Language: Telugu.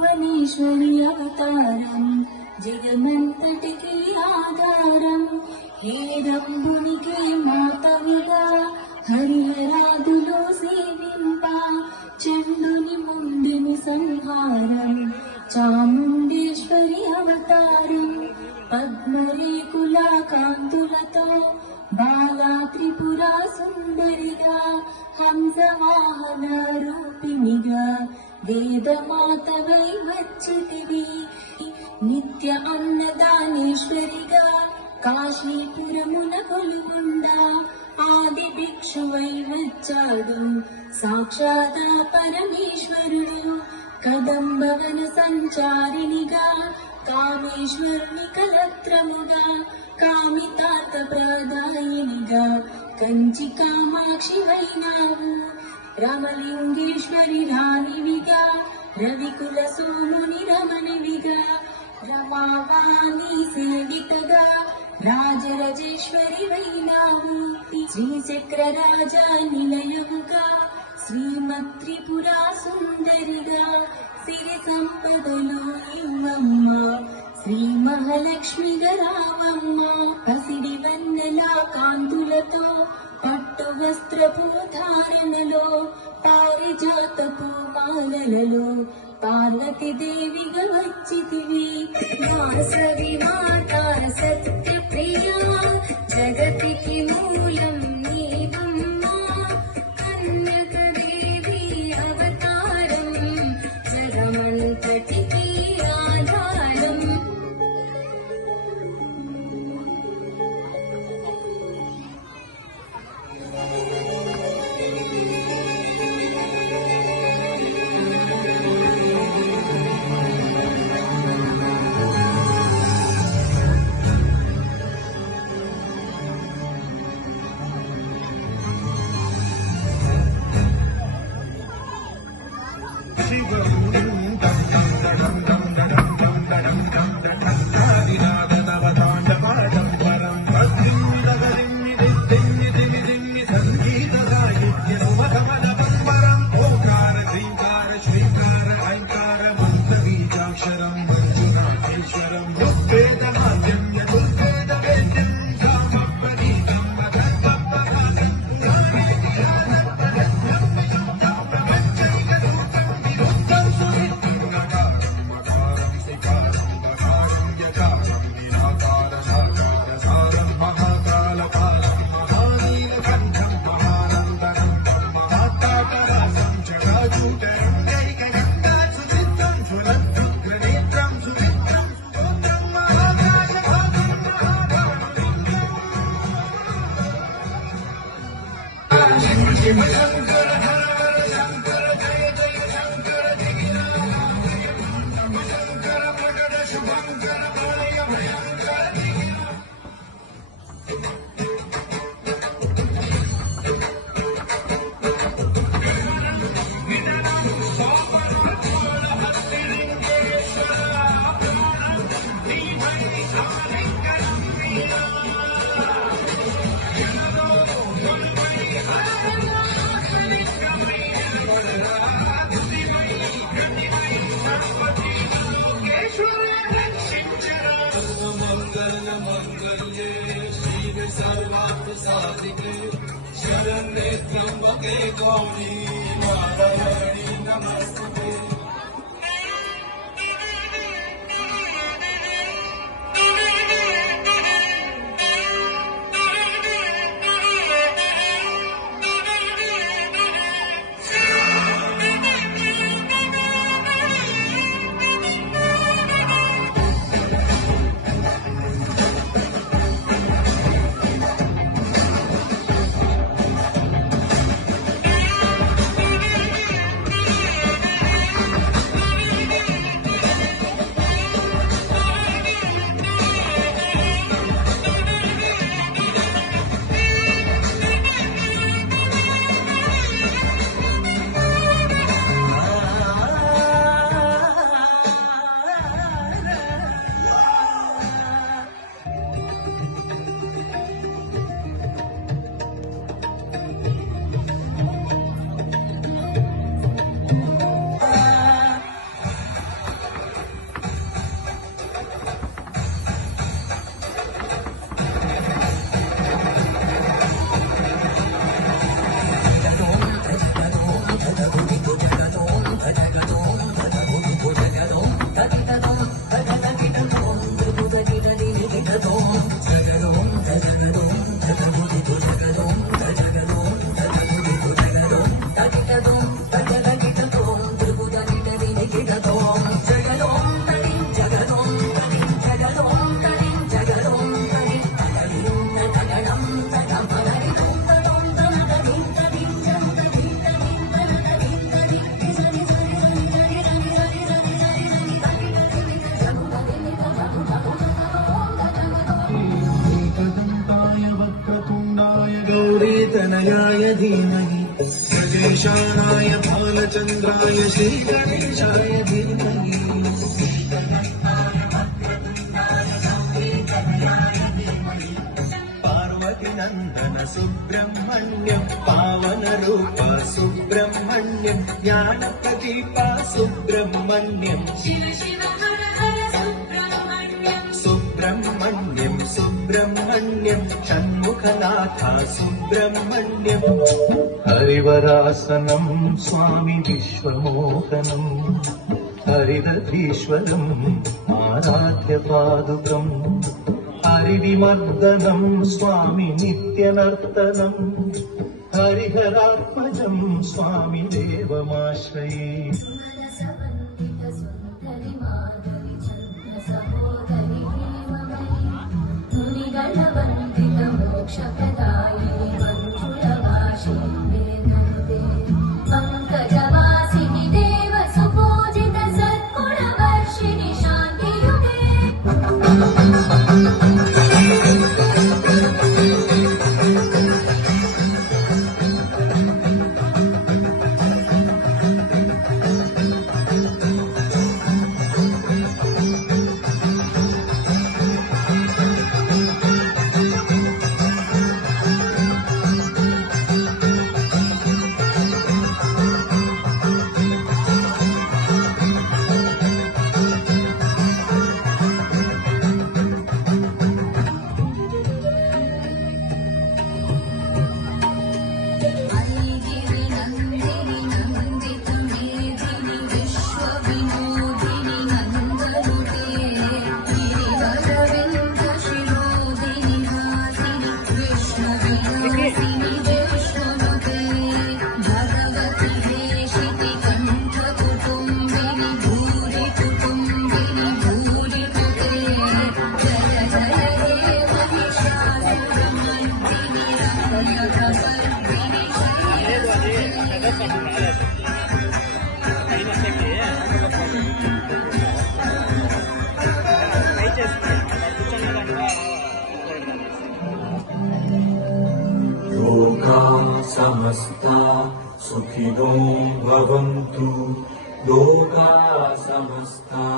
భువనేశ్వరి అవతారం జగమంతటికి ఆధారం హేరంబునికే మాతవిగా హరిహరాదులో సేవింప చండుని ముండిని సంహారం చాముండేశ్వరి అవతారం పద్మరేకుల కాంతులతో బాలా త్రిపురా సుందరిగా హంసవాహన రూపిణిగా వేదమాతవై వచ్చితివి నిత్య అన్నదానేశ్వరిగా కాశీపురమున కొలువుండా ఆది భిక్షువై వచ్చాడు సాక్షాత్ పరమేశ్వరుడు కదంబవన సంచారినిగా కామేశ్వరుని కలత్రముగా కామితార్థ ప్రదాయినిగా కంచి కామాక్షి వైనావు రామలింగేశ్వరి రాణివిగా రవికుల సోముని రమణివిగా రమావాణి సేవితగా రాజరాజేశ్వరి వైనావు శ్రీచక్ర రాజా నిలయముగా శ్రీమత్ త్రిపురా సుందరిగా సిరి సంపదలు ఇవ్వమ్మ శ్రీ మహాలక్ష్మిగా రావమ్మ పసిడి వన్నెల కాంతులతో పట్టు వస్త్రపు ధారణలో పారిజాతపు మాలలలో పార్వతి దేవిగా వచ్చితివి వాసవి మాత సత్య ప్రియా జగతికి మూలం నీవమ్మ కన్యక దేవి అవతారం జగమంతటికి ఆధారం शरण्ये त्र्यंबके गौरी नारायणी नमस्ते। कार्तिकेयाय धीमहि गजेशानाय भालचन्द्राय श्रीगणेशाय धीमहि पार्वतीनन्दन सुब्रह्मण्यं पावनरूप सुब्रह्मण्यं ज्ञानप्रदीप सुब्रह्मण्यं शिव शिव हर हर सुब्रह्मण्यं सुब्रह्मण्यं सुब्रह्मण्यं षण्मुखनाथ सुब्रह्मण्यं हरिवरासनं स्वामि विश्वमोहनं हरिरधीश्वरम् आराध्य पादुकम् हरिविमर्दनं स्वामि नित्यनर्तनं हरिहरात्मजं स्वामि देवमाश्रये सुमनसवन्दित सुन्दरि माधवि चन्द्र सहोदरि हेममयि मुनिगणवन्दित मोक्षप्रदायिनि मञ्जुलभाषिणी वेदनुते पङ्कजवासिनि देव सुपूजित सद्गुणवर्षिणि शान्तियुगे लोका समस्ता सुखिनो भवन्तु लोका समस्ता